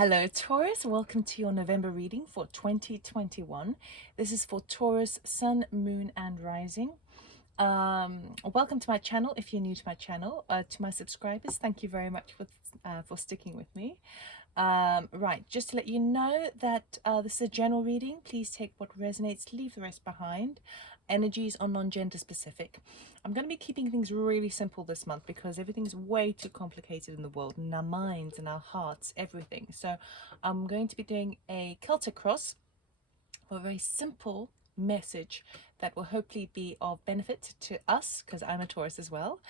Hello Taurus, welcome to your November reading for 2021. This is for Taurus, Sun, Moon and Rising. Welcome to my channel if you're new to my channel. To my subscribers, thank you very much for sticking with me. Right, just to let you know that this is a general reading. Please take what resonates, leave the rest behind. Energies are non-gender specific. I'm going to be keeping things really simple this month because everything's way too complicated in the world, in our minds and our hearts, everything. So I'm going to be doing a Celtic cross for a very simple message that will hopefully be of benefit to us, because I'm a Taurus as well,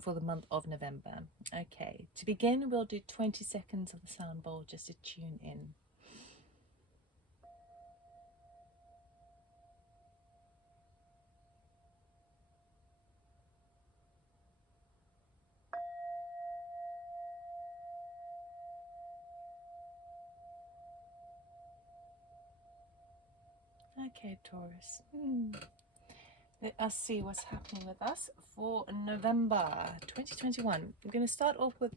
for the month of November. Okay, to begin, we'll do 20 seconds of the sound bowl just to tune in. Okay, Taurus. Let us see what's happening with us for November 2021. We're going to start off with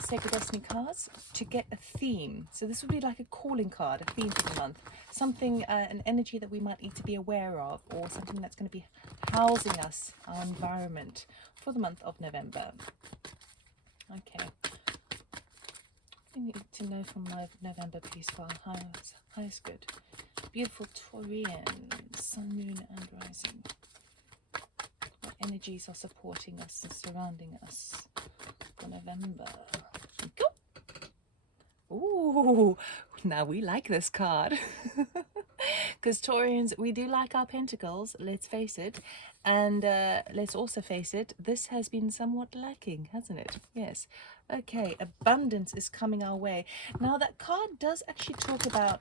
Sacred Destiny cards to get a theme. So this would be like a calling card, a theme for the month. Something, an energy that we might need to be aware of, or something that's going to be housing us, our environment, for the month of November. Okay. We need to know from my November piece file. Highest good. Beautiful Taurian, Sun, Moon and Rising. What energies are supporting us and surrounding us for November? Go! Ooh, now we like this card. Because Taurians, we do like our pentacles, let's face it. And let's also face it, this has been somewhat lacking, hasn't it? Yes. Okay, abundance is coming our way. Now that card does actually talk about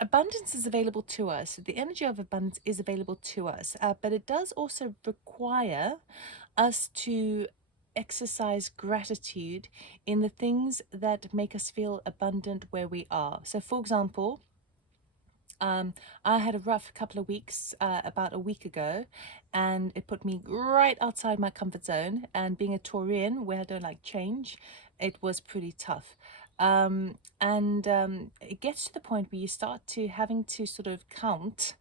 abundance is available to us. The energy of abundance is available to us, but it does also require us to exercise gratitude in the things that make us feel abundant where we are. So for example, I had a rough couple of weeks about a week ago, and it put me right outside my comfort zone, and being a Taurian where I don't like change, it was pretty tough. It gets to the point where you start to having to sort of count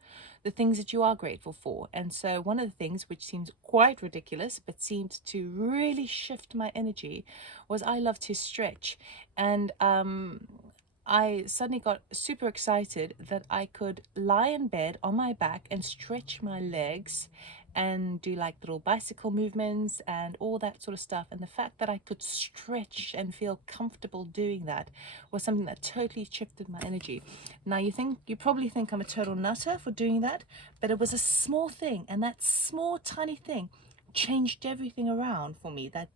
the things that you are grateful for. And so one of the things which seems quite ridiculous but seemed to really shift my energy was I love to stretch. And I suddenly got super excited that I could lie in bed on my back and stretch my legs and do like little bicycle movements and all that sort of stuff. And the fact that I could stretch and feel comfortable doing that was something that totally shifted my energy. Now you probably think I'm a total nutter for doing that, but it was a small thing, and that small tiny thing changed everything around for me. That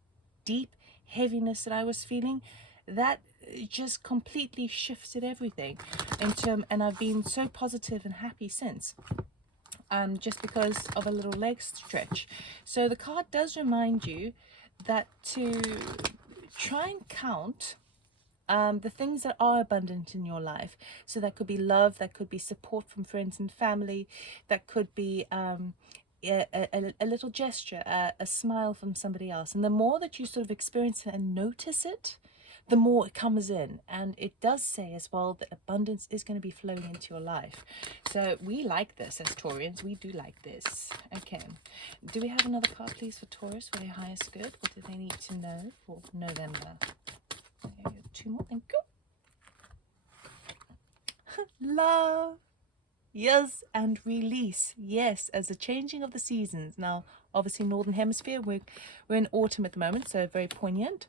deep heaviness that I was feeling, that just completely shifted everything and I've been so positive and happy since, just because of a little leg stretch. So the card does remind you that to try and count the things that are abundant in your life. So that could be love, that could be support from friends and family, that could be a little gesture, a smile from somebody else. And the more that you sort of experience it and notice it, the more it comes in. And it does say as well that abundance is going to be flowing into your life. So we like this as Taurians. We do like this. Okay. Do we have another card, please, for Taurus for their highest good? What do they need to know for November? Okay, two more. Thank you. Love. Yes, and release. Yes, as the changing of the seasons. Now, obviously, Northern Hemisphere, we're in autumn at the moment, so very poignant.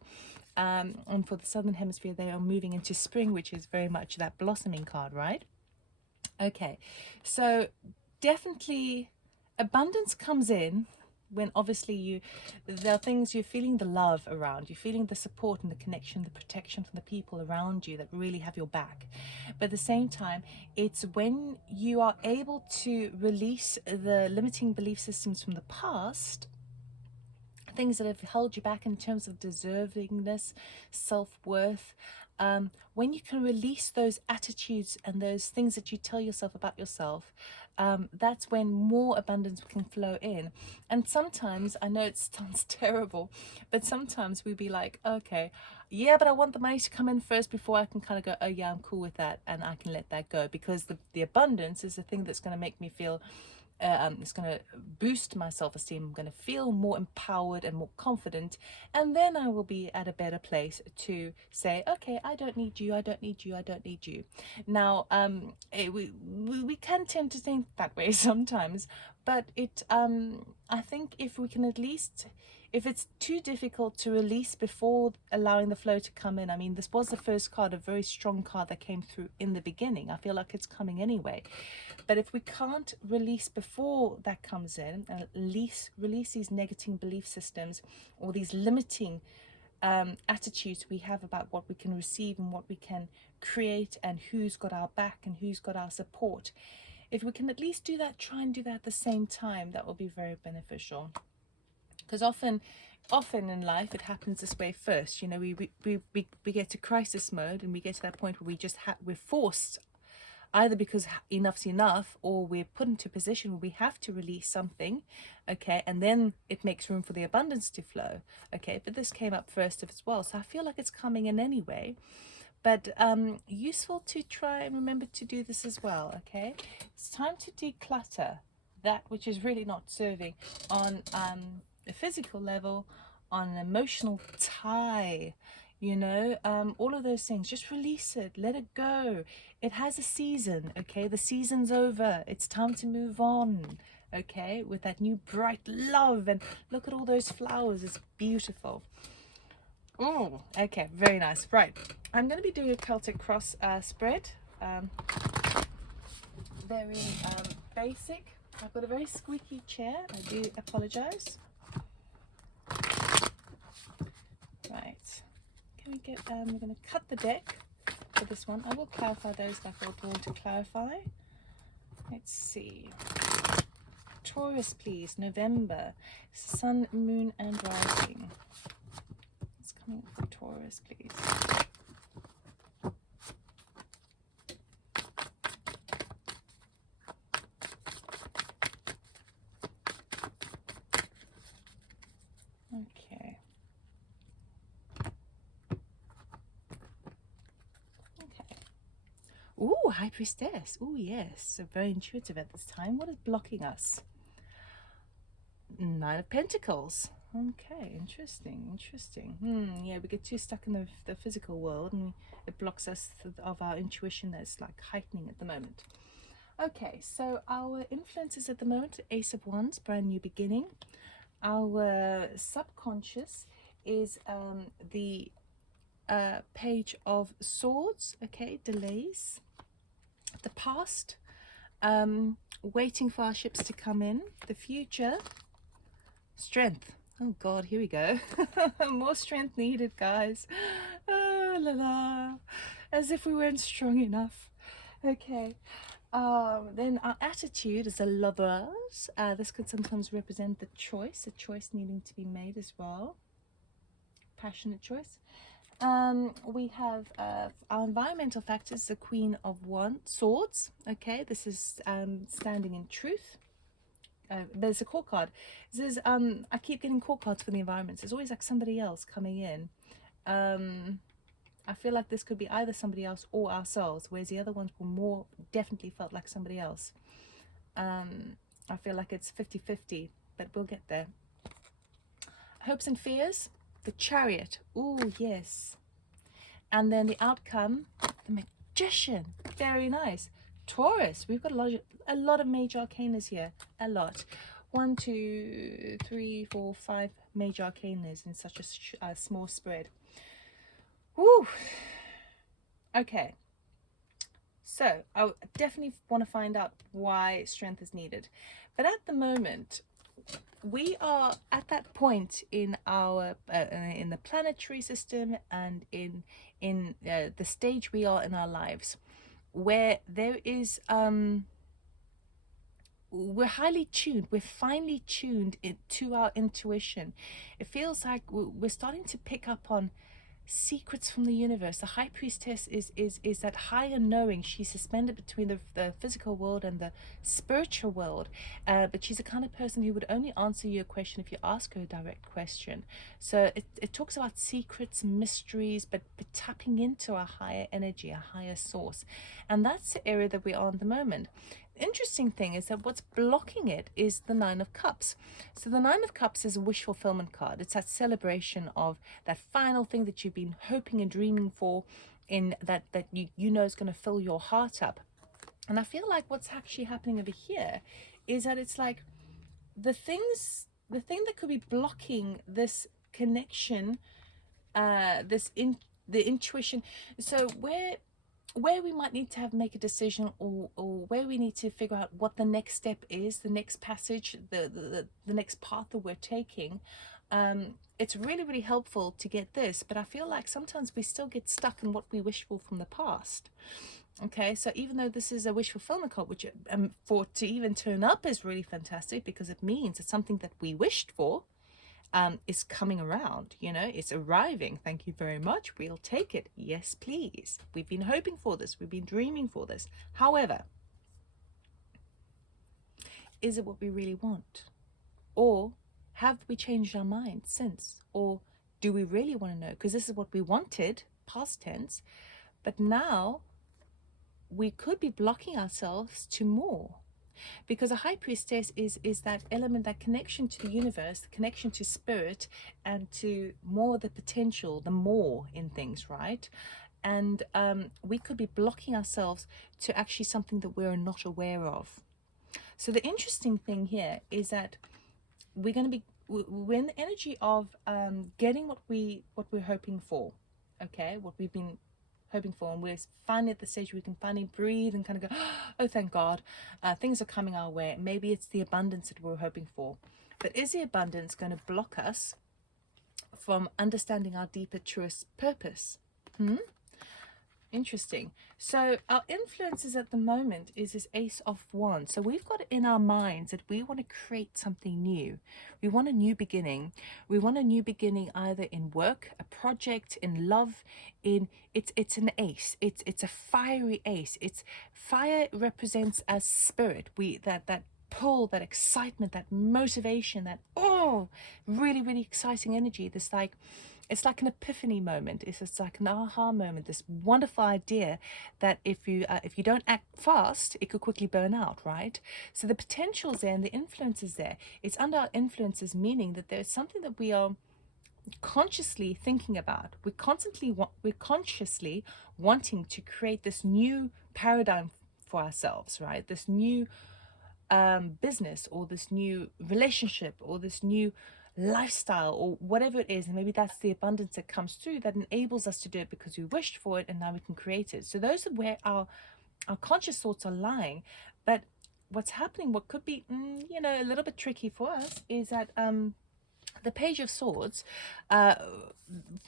And for the Southern Hemisphere, they are moving into spring, which is very much that blossoming card, right? Okay, so definitely abundance comes in when obviously there are things you're feeling the love around, you're feeling the support and the connection, the protection from the people around you that really have your back. But at the same time, it's when you are able to release the limiting belief systems from the past, things that have held you back in terms of deservingness, self-worth. When you can release those attitudes and those things that you tell yourself about yourself, that's when more abundance can flow in. And sometimes, I know it sounds terrible, but sometimes we'd be like, okay, yeah, but I want the money to come in first before I can kind of go, oh yeah, I'm cool with that, and I can let that go, because the abundance is the thing that's going to make me feel it's going to boost my self-esteem. I'm going to feel more empowered and more confident, and then I will be at a better place to say, okay, I don't need you, I don't need you, I don't need you. Now we can tend to think that way sometimes, but I think if we can at least, if it's too difficult to release before allowing the flow to come in, I mean, this was the first card, a very strong card that came through in the beginning. I feel like it's coming anyway. But if we can't release before that comes in, and release these negative belief systems, or these limiting attitudes we have about what we can receive and what we can create, and who's got our back and who's got our support, if we can at least do that, try and do that at the same time, that will be very beneficial. Because often in life it happens this way first. You know, we get to crisis mode, and we get to that point where we just we're forced, either because enough's enough, or we're put into a position where we have to release something, okay, and then it makes room for the abundance to flow, okay. But this came up first as well, so I feel like it's coming in anyway. But useful to try and remember to do this as well, okay. It's time to declutter that which is really not serving on a physical level, on an emotional tie, you know, all of those things. Just release it, let it go. It has a season, okay. The season's over, it's time to move on, okay, with that new bright love. And look at all those flowers, it's beautiful. Oh, okay, very nice. Right, I'm going to be doing a Celtic cross spread. Very basic. I've got a very squeaky chair, I do apologize. Right, can we get, we're going to cut the deck for this one. I will clarify those that I want to clarify. Let's see. Taurus, please. November. Sun, moon, and rising. It's coming up for Taurus, please. Okay. Okay. Ooh, High Priestess. Ooh, yes. So very intuitive at this time. What is blocking us? Nine of Pentacles. Okay, interesting. Yeah, we get too stuck in the physical world, and it blocks us of our intuition that's like heightening at the moment. Okay, so our influences at the moment: Ace of Wands, brand new beginning. Our subconscious is the Page of Swords, okay, delays. The past, waiting for our ships to come in. The future, strength. Oh God, here we go. More strength needed, guys. Oh, la la. As if we weren't strong enough. Okay. Then our attitude is a Lovers. This could sometimes represent the choice, a choice needing to be made as well. Passionate choice. We have our environmental factors, the Queen of Swords. Okay, this is standing in truth. There's a court card. This is I keep getting court cards for the environments. There's always like somebody else coming in. I feel like this could be either somebody else or ourselves, whereas the other ones were more definitely felt like somebody else. I feel like it's 50-50, but we'll get there. Hopes and fears, the Chariot. Oh yes. And then the outcome, the Magician. Very nice. Taurus, we've got a lot of major arcanas here. A lot. 1, 2, 3, 4, 5 major arcanas in such a small spread. Woo. Okay. So I definitely want to find out why strength is needed. But at the moment, we are at that point in our in the planetary system and in the stage we are in our lives, where there is we're highly tuned, we're finely tuned to our intuition. It feels like we're starting to pick up on secrets from the universe. The high priestess is that higher knowing. She's suspended between the physical world and the spiritual world, but she's the kind of person who would only answer you a question if you ask her a direct question. So it talks about secrets, mysteries, but tapping into a higher energy, a higher source. And that's the area that we are at the moment. Interesting thing is that what's blocking it is the Nine of Cups. So the Nine of Cups is a wish fulfillment card. It's that celebration of that final thing that you've been hoping and dreaming for, in that you know is going to fill your heart up. And I feel like what's actually happening over here is that it's like the thing that could be blocking this connection, the intuition. So where we might need to make a decision, or where we need to figure out what the next step is, the next passage, the next path that we're taking, it's really, really helpful to get this. But I feel like sometimes we still get stuck in what we wish for from the past. Okay, so even though this is a wish fulfillment card, which for to even turn up is really fantastic, because it means it's something that we wished for, is coming around, you know, it's arriving. Thank you very much. We'll take it. Yes, please. We've been hoping for this. We've been dreaming for this. However, is it what we really want? Or have we changed our mind since? Or do we really want to know? Because this is what we wanted, past tense, but now we could be blocking ourselves to more. Because a high priestess is that element, that connection to the universe, the connection to spirit, and to more the potential, the more in things, right? And we could be blocking ourselves to actually something that we're not aware of. So the interesting thing here is that we're going to be, we're in the energy of getting what we're hoping for. Okay, what we've been hoping for, and we're finally at the stage where we can finally breathe and kind of go, oh, thank God, things are coming our way. Maybe it's the abundance that we're hoping for, but is the abundance going to block us from understanding our deeper, truest purpose? Interesting. So our influences at the moment is this Ace of Wands. So we've got it in our minds that we want to create something new. We want a new beginning. We want a new beginning either in work, a project, in love, in it's an ace. It's a fiery ace. It's fire represents as spirit. That pull, that excitement, that motivation, that really, really exciting energy. This like, it's like an epiphany moment. It's just like an aha moment, this wonderful idea that if you don't act fast, it could quickly burn out, right? So the potential's there and the influence is there. It's under our influences, meaning that there's something that we are consciously thinking about. We're consciously wanting to create this new paradigm for ourselves, right? This new business, or this new relationship, or this new lifestyle, or whatever it is. And maybe that's the abundance that comes through that enables us to do it because we wished for it and now we can create it. So those are where our conscious thoughts are lying. But what's happening, what could be you know, a little bit tricky for us, is that the Page of Swords,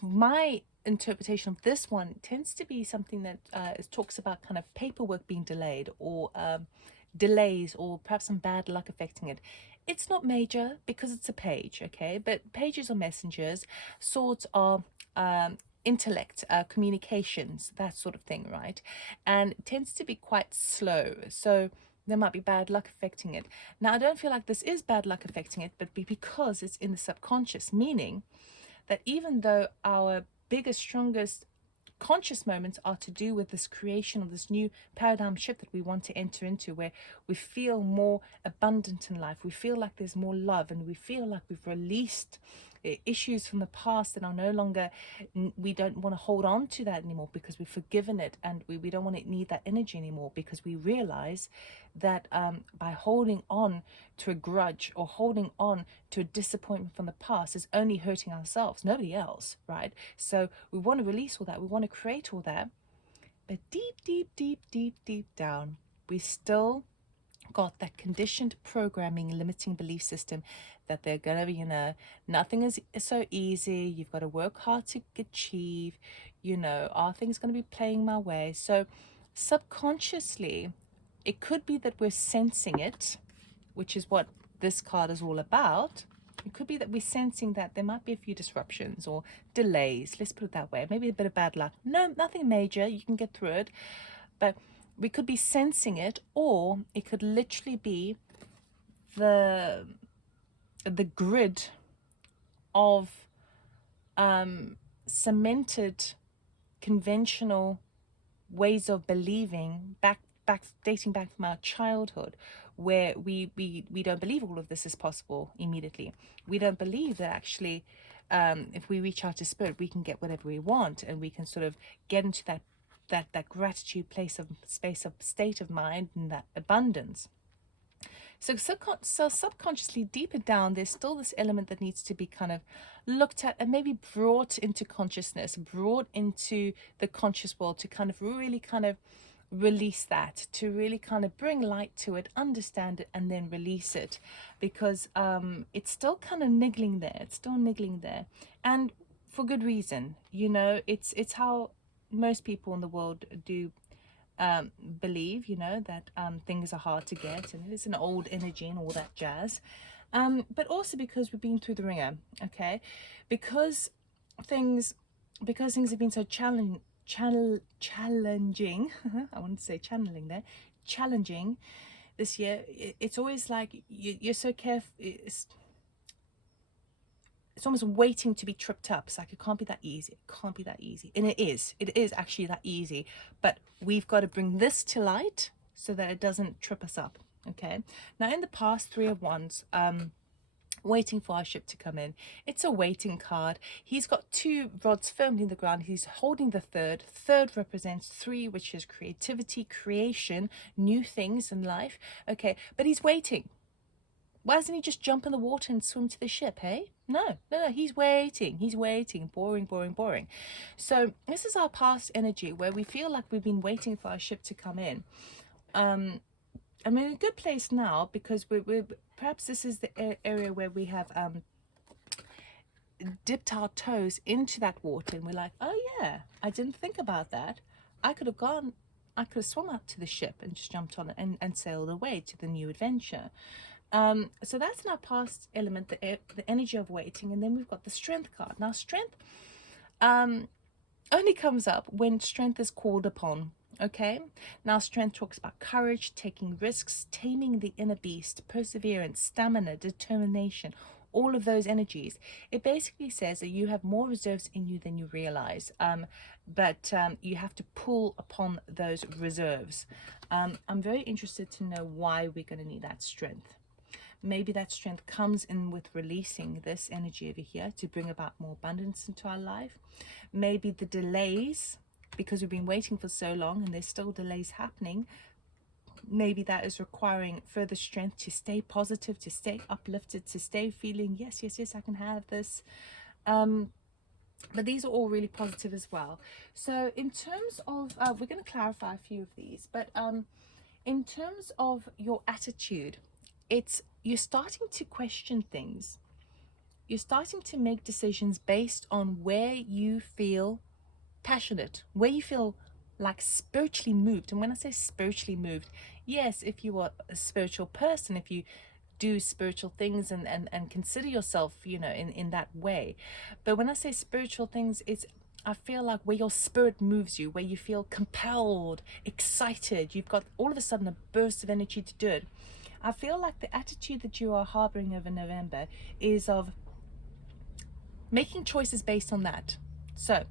my interpretation of this one tends to be something that talks about kind of paperwork being delayed, or delays, or perhaps some bad luck affecting it. It's not major because it's a page, okay? But pages are messengers, swords are intellect, communications, that sort of thing, right? And it tends to be quite slow. So there might be bad luck affecting it. Now, I don't feel like this is bad luck affecting it, but because it's in the subconscious, meaning that even though our biggest, strongest conscious moments are to do with this creation of this new paradigm shift that we want to enter into, where we feel more abundant in life, we feel like there's more love, and we feel like we've released issues from the past that are no longer, we don't want to hold on to that anymore because we've forgiven it, and we don't want to need that energy anymore, because we realize that by holding on to a grudge or holding on to a disappointment from the past is only hurting ourselves, nobody else, right? So we want to release all that, we want to create all that, but deep down, we still got that conditioned programming, limiting belief system that they're gonna be, you know, nothing is so easy, you've got to work hard to achieve, you know, are things going to be playing my way? So subconsciously, it could be that we're sensing it, which is what this card is all about, It could be that we're sensing that there might be a few disruptions or delays. Let's put it that way. Maybe a bit of bad luck. No, nothing major. You can get through it. But we could be sensing it, or it could literally be the grid of cemented conventional ways of believing dating back from our childhood, where we don't believe all of this is possible immediately. We don't believe that actually if we reach out to spirit, we can get whatever we want, and we can sort of get into that gratitude state of mind, and that abundance. So subconsciously, deeper down, there's still this element that needs to be kind of looked at and maybe brought into consciousness, brought into the conscious world, to kind of really kind of release that, to really kind of bring light to it, understand it, and then release it, because it's still kind of niggling there. It's still niggling there, and for good reason. You know, it's how most people in the world do believe, you know, that things are hard to get, and it is an old energy and all that jazz, but also because we've been through the ringer, okay, because things have been so challenging I wanted to say channeling there, challenging this year. It's always like you're so careful. It's almost waiting to be tripped up. It's like, it can't be that easy. It can't be that easy. And it is actually that easy. But we've got to bring this to light so that it doesn't trip us up. Okay. Now, in the past, Three of Wands, waiting for our ship to come in. It's a waiting card. He's got two rods firmly in the ground. He's holding the third. Third represents three, which is creativity, creation, new things in life. Okay. But he's waiting. Why doesn't he just jump in the water and swim to the ship, hey? No, he's waiting. He's waiting. Boring. So this is our past energy, where we feel like we've been waiting for our ship to come in. I'm in a good place now, because we're perhaps this is the area where we have dipped our toes into that water, and we're like, oh yeah, I didn't think about that. I could have swum out to the ship and just jumped on it and sailed away to the new adventure. So that's in our past element, the energy of waiting. And then we've got the strength card. Now, strength only comes up when strength is called upon. Okay. Now, strength talks about courage, taking risks, taming the inner beast, perseverance, stamina, determination, all of those energies. It basically says that you have more reserves in you than you realize, but you have to pull upon those reserves. I'm very interested to know why we're going to need that strength. Maybe that strength comes in with releasing this energy over here to bring about more abundance into our life. Maybe the delays, because we've been waiting for so long and there's still delays happening, maybe that is requiring further strength to stay positive, to stay uplifted, to stay feeling, yes, I can have this. But these are all really positive as well. So in terms of, we're going to clarify a few of these, but in terms of your attitude, you're starting to question things. You're starting to make decisions based on where you feel passionate, where you feel like spiritually moved. And when I say spiritually moved, yes, if you are a spiritual person, if you do spiritual things and consider yourself, you know, in that way. But when I say spiritual things, I feel like where your spirit moves you, where you feel compelled, excited, you've got all of a sudden a burst of energy to do it. I feel like the attitude that you are harboring over November is of making choices based on that. So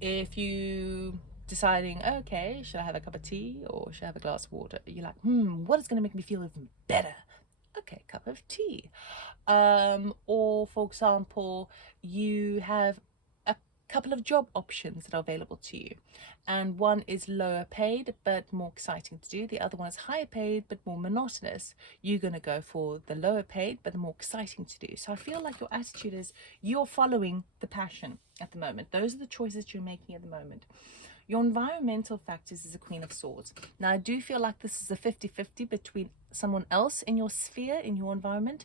if you deciding, okay, should I have a cup of tea or should I have a glass of water? You're like, what is going to make me feel even better? Okay, cup of tea. Or for example, you have a couple of job options that are available to you, and one is lower paid but more exciting to do, the other one is higher paid but more monotonous. You're going to go for the lower paid but the more exciting to do. So I feel like your attitude is you're following the passion at the moment. Those are the choices you're making at the moment. Your environmental factors is a Queen of Swords. Now, I do feel like this is a 50-50 between someone else in your sphere, in your environment,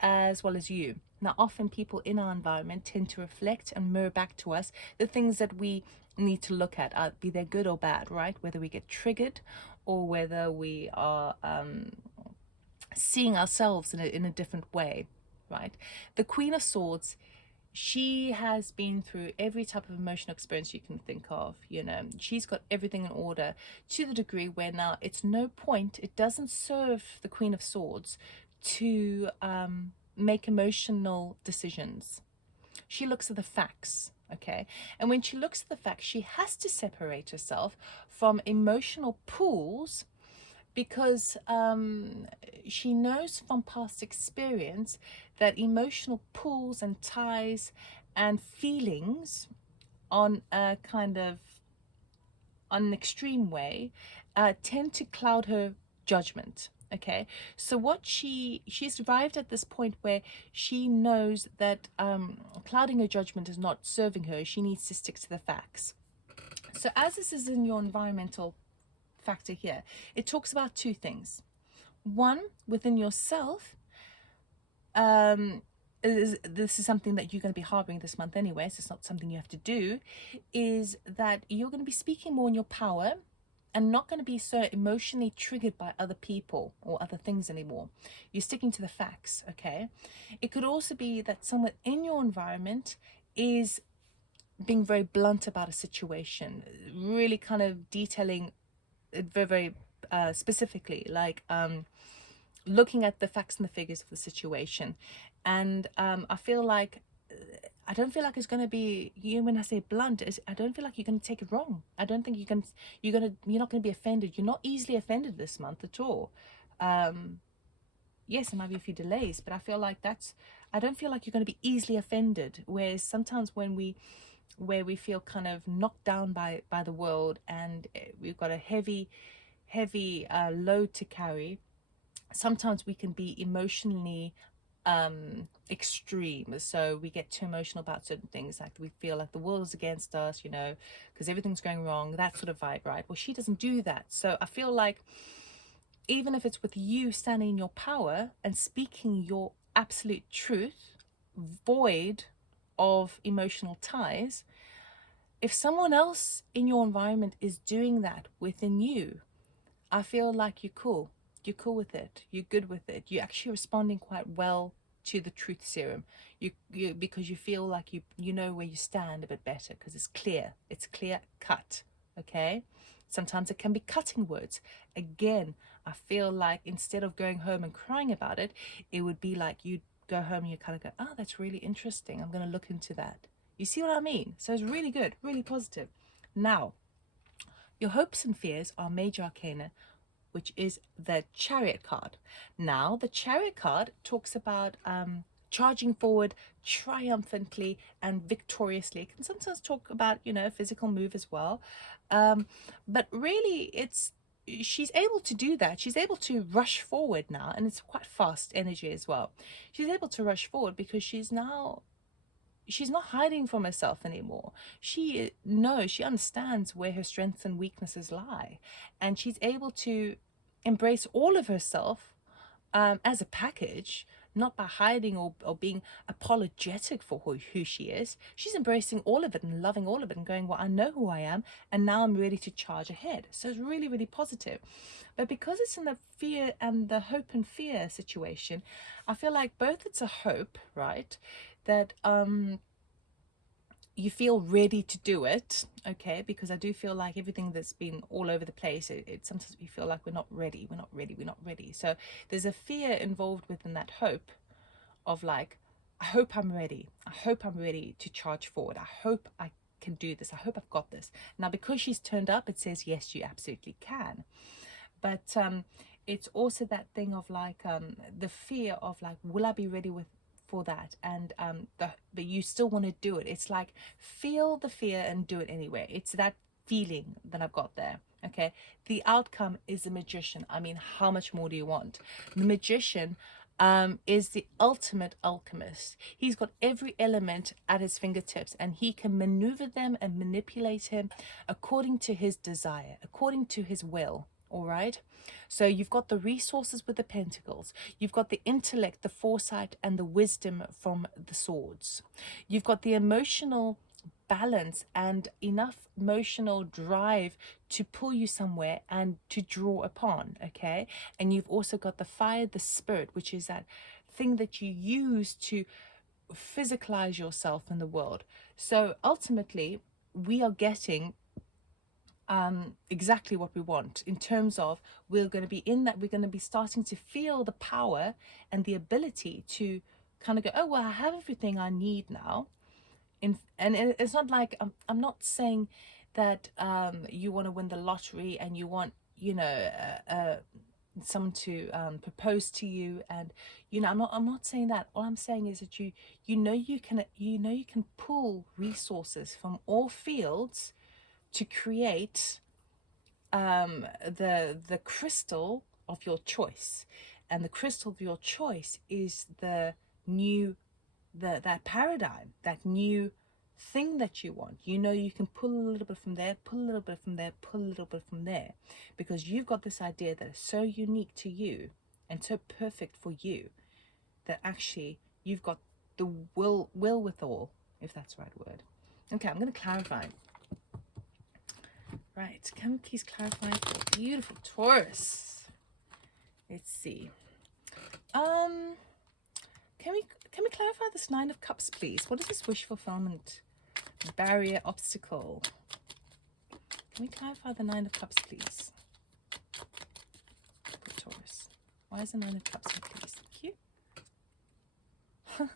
as well as you. Now, often people in our environment tend to reflect and mirror back to us the things that we need to look at, be they good or bad, right? Whether we get triggered or whether we are seeing ourselves in a different way. right? The Queen of Swords, she has been through every type of emotional experience you can think of. You know, she's got everything in order to the degree where now it's no point, it doesn't serve the Queen of Swords to make emotional decisions. She looks at the facts, okay? And when she looks at the facts, she has to separate herself from emotional pools because she knows from past experience that emotional pulls and ties and feelings on a kind of on an extreme way tend to cloud her judgment. Okay, so what she's arrived at this point where she knows that clouding her judgment is not serving her. She needs to stick to the facts. So as this is in your environmental factor here, it talks about two things. One, within yourself, this is something that you're going to be harboring this month anyway, so it's not something you have to do, is that you're going to be speaking more in your power and not going to be so emotionally triggered by other people or other things anymore. You're sticking to the facts, okay? It could also be that someone in your environment is being very blunt about a situation, really kind of detailing it very, very specifically, like looking at the facts and the figures of the situation. And I feel like I don't feel like it's going to be, you know, when I say blunt, I don't feel like you're going to take it wrong. I don't think you're not going to be offended. You're not easily offended this month at all. Yes, there might be a few delays, but I feel like I don't feel like you're going to be easily offended. Whereas sometimes where we feel kind of knocked down by the world, and we've got a heavy load to carry, sometimes we can be emotionally extreme. So we get too emotional about certain things, like we feel like the world is against us, you know, because everything's going wrong, that sort of vibe, right? Well, she doesn't do that. So I feel like even if it's with you standing in your power and speaking your absolute truth, void of emotional ties, if someone else in your environment is doing that within you, I feel like you're cool. You're cool with it. You're good with it. You're actually responding quite well to the truth serum. You because you feel like you know where you stand a bit better because it's clear. It's clear cut. Okay. Sometimes it can be cutting words. Again, I feel like instead of going home and crying about it, it would be like you go home and you kind of go, oh, that's really interesting. I'm going to look into that. You see what I mean? So it's really good, really positive. Now, your hopes and fears are major arcana, which is the Chariot card. Now, the Chariot card talks about charging forward triumphantly and victoriously. It can sometimes talk about, you know, a physical move as well. But really, she's able to do that. She's able to rush forward now, and it's quite fast energy as well. She's able to rush forward because she's not hiding from herself anymore. She knows, she understands where her strengths and weaknesses lie, and she's able to embrace all of herself as a package, not by hiding or being apologetic for who she is. She's embracing all of it and loving all of it and going, well, I know who I am, and now I'm ready to charge ahead. So it's really, really positive. But because it's in the fear and the hope and fear situation, I feel like both it's a hope, right? That you feel ready to do it, okay? Because I do feel like everything that's been all over the place, it sometimes we feel like we're not ready. So there's a fear involved within that hope of like, I hope I'm ready. I hope I'm ready to charge forward. I hope I can do this. I hope I've got this. Now, because she's turned up, it says, yes, you absolutely can. But it's also that thing of like the fear of like, will I be ready for that? And but you still want to do it. It's like, feel the fear and do it anyway. It's that feeling that I've got there. Okay, the outcome is the Magician. I mean, how much more do you want? The Magician is the ultimate alchemist. He's got every element at his fingertips, and he can maneuver them and manipulate him according to his desire, according to his will. All right. So you've got the resources with the pentacles. You've got the intellect, the foresight, and the wisdom from the swords. You've got the emotional balance and enough emotional drive to pull you somewhere and to draw upon, okay? And you've also got the fire, the spirit, which is that thing that you use to physicalize yourself in the world. So ultimately, we are getting exactly what we want, in terms of we're going to be in that, we're going to be starting to feel the power and the ability to kind of go, oh, well, I have everything I need now. And it's not like, I'm not saying that you want to win the lottery and you want, you know, someone to propose to you, and you know, I'm not saying that. All I'm saying is that you know you can pull resources from all fields to create the crystal of your choice. And the crystal of your choice is the new, that paradigm, that new thing that you want. You know, you can pull a little bit from there, pull a little bit from there, pull a little bit from there, because you've got this idea that is so unique to you and so perfect for you, that actually you've got the will with all, if that's the right word. Okay, I'm going to clarify. Right, can we please clarify for beautiful Taurus? Let's see. Can we clarify this Nine of Cups, please? What is this wish fulfillment barrier obstacle? Can we clarify the Nine of Cups, please? For Taurus. Why is the Nine of Cups here, please? Thank you.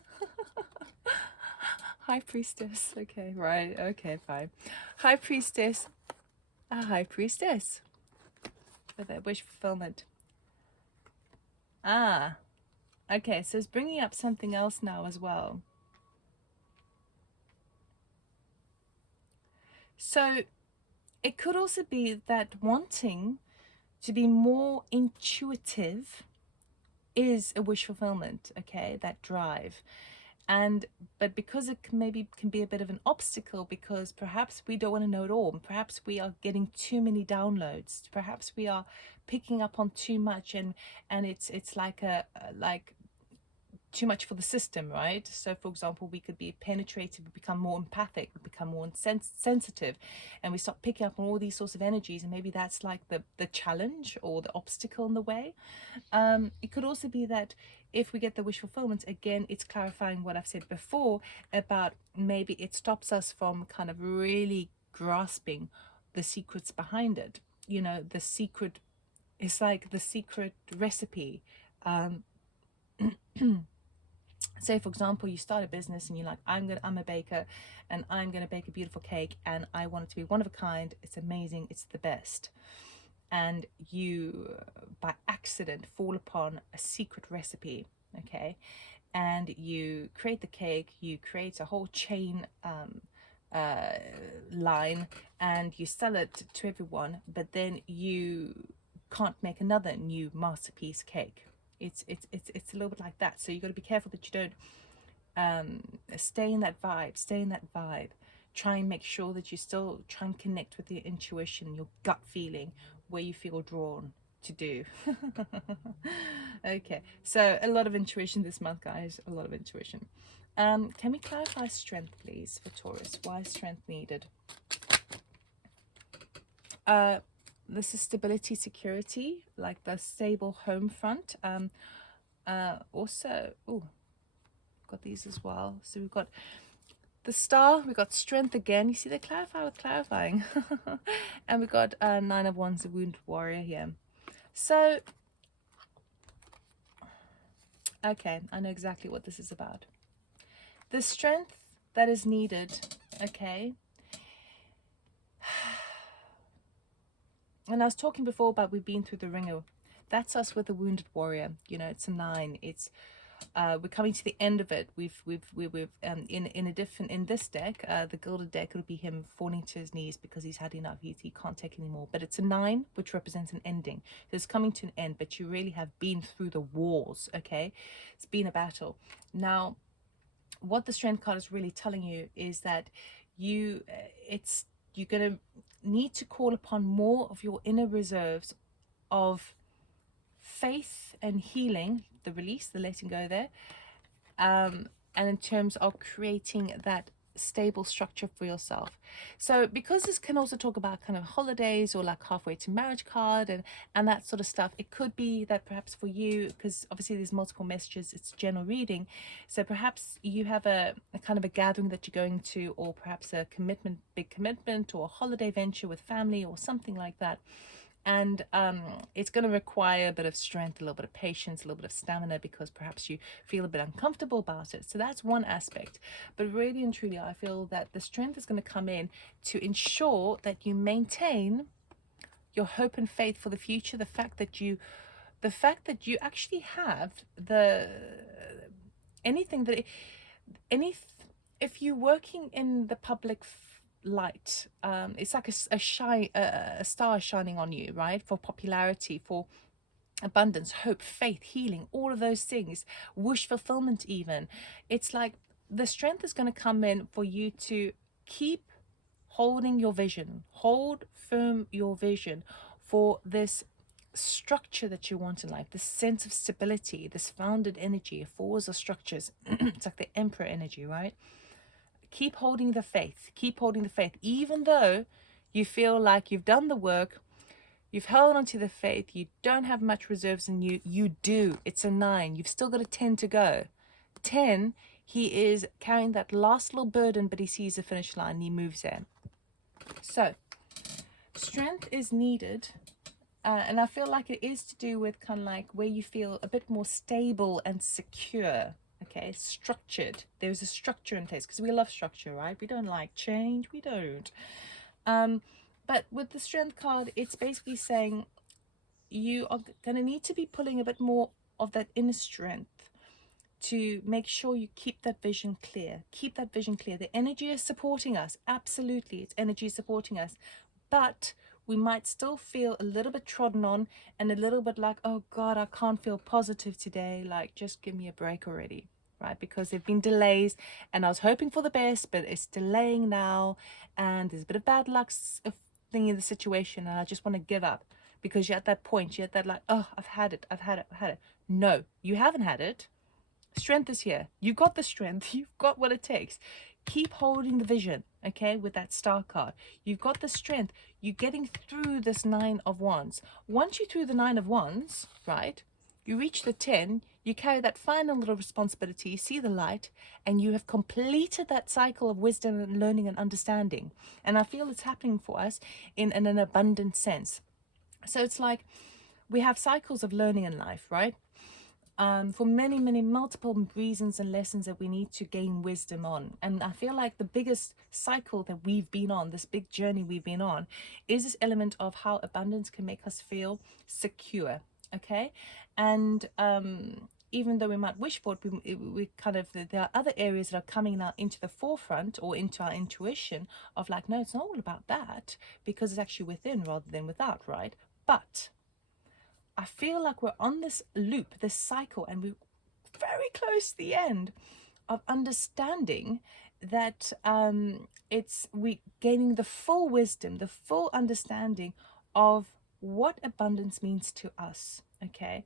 High Priestess. Okay, right. Okay, fine. High Priestess. A High Priestess. With a wish fulfillment. Ah. Okay, so it's bringing up something else now as well. So it could also be that wanting to be more intuitive is a wish fulfillment, okay, that drive. But because it maybe can be a bit of an obstacle, because perhaps we don't want to know it all, perhaps we are getting too many downloads, perhaps we are picking up on too much, and it's like like too much for the system, right? So for example, we could be penetrated, we become more empathic, we become more sensitive, and we start picking up on all these sorts of energies, and maybe that's like the challenge or the obstacle in the way. It could also be that if we get the wish fulfillment, again, it's clarifying what I've said before about maybe it stops us from kind of really grasping the secrets behind it. You know, the secret, it's like the secret recipe. Say for example, you start a business and you're like, I'm a baker, and I'm gonna bake a beautiful cake, and I want it to be one of a kind, it's amazing, it's the best. And you by accident fall upon a secret recipe, okay, and you create the cake, you create a whole chain line, and you sell it to everyone, but then you can't make another new masterpiece cake. It's a little bit like that. So you got to be careful that you don't stay in that vibe. Try and make sure that you still try and connect with your intuition, your gut feeling, where you feel drawn to do. Okay, so a lot of intuition this month, guys, a lot of intuition. Can we clarify strength, please, for Taurus? Why is strength needed? This is stability, security, like the stable home front. Also, oh, got these as well. So we've got the star, we've got strength again. You see, they clarify with clarifying. And we've got Nine of Wands, the wounded warrior here. So, okay, I know exactly what this is about. The strength that is needed, okay. And I was talking before about we've been through the ringer. That's us with the wounded warrior. You know, it's a 9. It's we're coming to the end of it. We've in this deck, the gilded deck, it'll be him falling to his knees because he's had enough. He can't take anymore. But it's a 9, which represents an ending. So it's coming to an end, but you really have been through the wars. Okay, it's been a battle. Now, what the strength card is really telling you is that you're gonna need to call upon more of your inner reserves of faith and healing, the release, the letting go there, and in terms of creating that stable structure for yourself. So because this can also talk about kind of holidays or like halfway to marriage card and that sort of stuff, it could be that perhaps for you, because obviously there's multiple messages, it's general reading, so perhaps you have a kind of a gathering that you're going to, or perhaps a commitment, big commitment, or a holiday venture with family or something like that. And it's going to require a bit of strength, a little bit of patience, a little bit of stamina, because perhaps you feel a bit uncomfortable about it. So that's one aspect. But really and truly, I feel that the strength is going to come in to ensure that you maintain your hope and faith for the future. The fact that you actually have anything that any if you're working in the public light, it's like a star shining on you, right? For popularity, for abundance, hope, faith, healing, all of those things, wish fulfillment even. It's like the strength is going to come in for you to keep holding your vision, hold firm your vision for this structure that you want in life, this sense of stability, this founded energy, fours of structures. It's like the emperor energy, right? Keep holding the faith, keep holding the faith, even though you feel like you've done the work, you've held on to the faith, you don't have much reserves in you. You do. It's a 9. You've still got a 10 to go. 10, he is carrying that last little burden, but he sees the finish line and he moves there. So strength is needed, and I feel like it is to do with kind of like where you feel a bit more stable and secure. Okay, structured. There's a structure in place, because we love structure, right? We don't like change. We don't. But with the strength card, it's basically saying you are going to need to be pulling a bit more of that inner strength to make sure you keep that vision clear. Keep that vision clear. The energy is supporting us. Absolutely, it's energy supporting us. But we might still feel a little bit trodden on and a little bit like, oh God, I can't feel positive today. Like, just give me a break already, right? Because there've been delays and I was hoping for the best, but it's delaying now. And there's a bit of bad luck thing in the situation. And I just want to give up, because you're at that point, you're at that like, oh, I've had it. No, you haven't had it. Strength is here. You've got the strength. You've got what it takes. Keep holding the vision, okay, with that star card. You've got the strength. You're getting through this 9 of Wands. Once you're through the 9 of Wands, right, you reach the 10, you carry that final little responsibility, you see the light, and you have completed that cycle of wisdom and learning and understanding. And I feel it's happening for us in an abundant sense. So it's like we have cycles of learning in life, right? For many, many multiple reasons and lessons that we need to gain wisdom on. And I feel like the biggest cycle that we've been on, this big journey we've been on, is this element of how abundance can make us feel secure, okay? And even though we might wish for it, we kind of, there are other areas that are coming now into the forefront or into our intuition of like, no, it's not all about that, because it's actually within rather than without, right? But I feel like we're on this loop, this cycle, and we're very close to the end of understanding that we gaining the full wisdom, the full understanding of what abundance means to us, okay?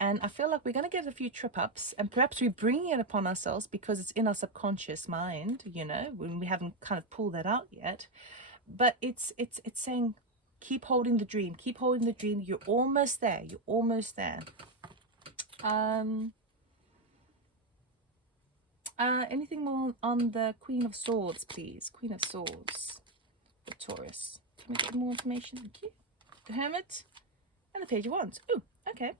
And I feel like we're going to get a few trip ups, and perhaps we're bringing it upon ourselves because it's in our subconscious mind, you know, when we haven't kind of pulled that out yet. But it's saying, keep holding the dream. Keep holding the dream. You're almost there. You're almost there. Anything more on the Queen of Swords, please? Queen of Swords for Taurus. Can we get more information? Thank you. The Hermit and the Page of Wands. Oh, okay.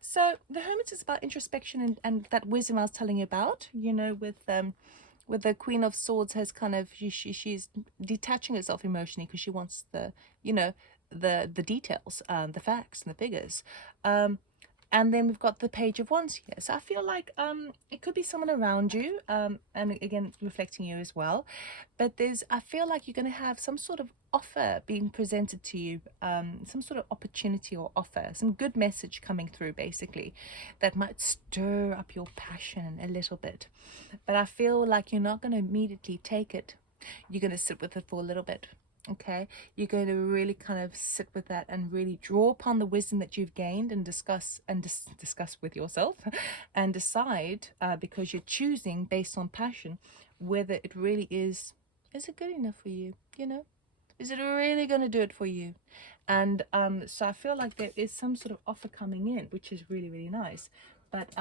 So the Hermit is about introspection and that wisdom I was telling you about, you know, with the Queen of Swords has kind of, she's detaching herself emotionally because she wants the, you know, the details, the facts and the figures. And then we've got the Page of Wands here. So I feel like it could be someone around you, and again, reflecting you as well. But I feel like you're going to have some sort of offer being presented to you, some sort of opportunity or offer, some good message coming through, basically, that might stir up your passion a little bit. But I feel like you're not going to immediately take it. You're going to sit with it for a little bit. Okay, you're going to really kind of sit with that and really draw upon the wisdom that you've gained and discuss with yourself and decide, because you're choosing based on passion, whether it really is it good enough for you, you know? Is it really going to do it for you? And so I feel like there is some sort of offer coming in, which is really, really nice. But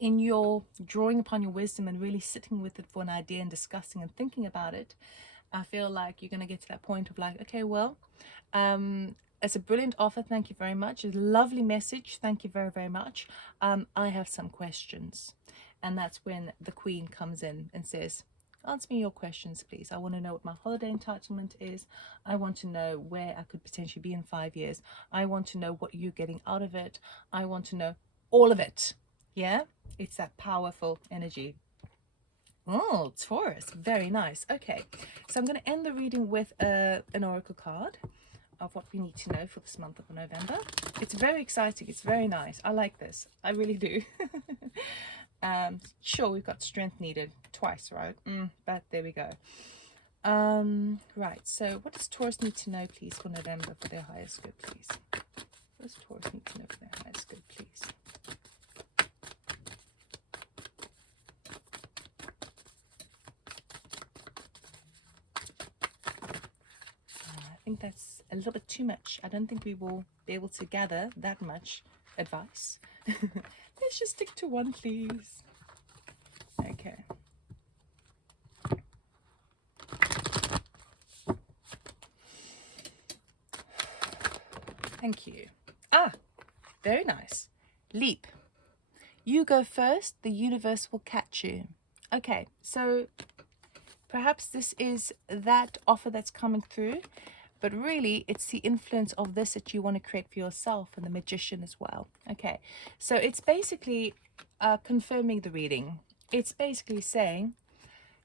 in your drawing upon your wisdom and really sitting with it for an idea and discussing and thinking about it, I feel like you're going to get to that point of like, okay, well, it's a brilliant offer. Thank you very much. It's a lovely message. Thank you very, very much. I have some questions. And that's when the Queen comes in and says, answer me your questions, please. I want to know what my holiday entitlement is. I want to know where I could potentially be in 5 years. I want to know what you're getting out of it. I want to know all of it. Yeah? It's that powerful energy. Oh, Taurus. Very nice. Okay. So I'm going to end the reading with an oracle card of what we need to know for this month of November. It's very exciting. It's very nice. I like this. I really do. Sure, we've got strength needed twice, right? But there we go. Right, so what does Taurus need to know, please, for November for their highest good, please? What does Taurus need to know for their highest good, please? I think that's a little bit too much. I don't think we will be able to gather that much advice. Let's just stick to one, please. Okay. Thank you. Ah, very nice. Leap. You go first, the universe will catch you. Okay, so perhaps this is that offer that's coming through, but really it's the influence of this that you want to create for yourself and the Magician as well. Okay, so it's basically confirming the reading. It's basically saying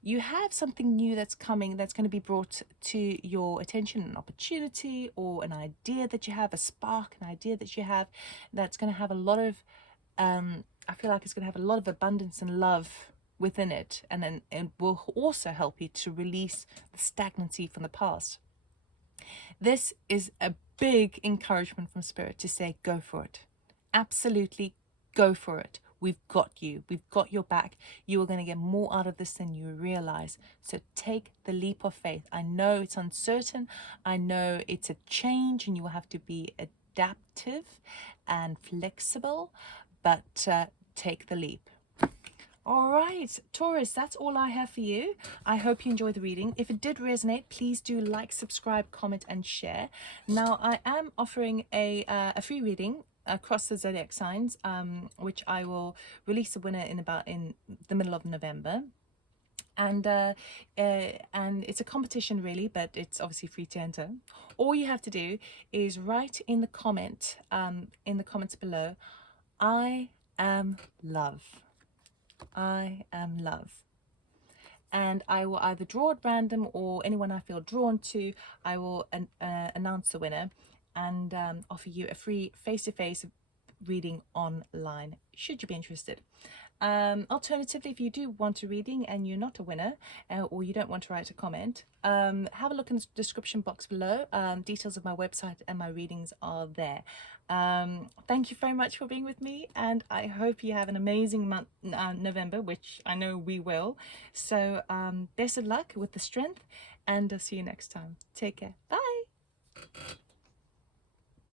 you have something new that's coming, that's going to be brought to your attention, an opportunity or an idea that you have, a spark, an idea that you have that's going to have a lot of, I feel like it's going to have a lot of abundance and love within it, and then it will also help you to release the stagnancy from the past. This is a big encouragement from Spirit to say, go for it. Absolutely go for it. We've got you. We've got your back. You are going to get more out of this than you realize. So take the leap of faith. I know it's uncertain. I know it's a change and you will have to be adaptive and flexible, but take the leap. All right, Taurus, that's all I have for you. I hope you enjoyed the reading. If it did resonate, please do like, subscribe, comment, and share. Now, I am offering a free reading across the zodiac signs, which I will release a winner in the middle of November. And it's a competition really, but it's obviously free to enter. All you have to do is write in the comments below, I am love. I am love. And I will either draw at random, or anyone I feel drawn to, I will announce the winner and offer you a free face-to-face reading online, should you be interested. Alternatively, if you do want a reading and you're not a winner, or you don't want to write a comment, have a look in the description box below. Details of my website and my readings are there. Thank you very much for being with me, and I hope you have an amazing month, November, which I know we will. So best of luck with the strength, and I'll see you next time. Take care. Bye.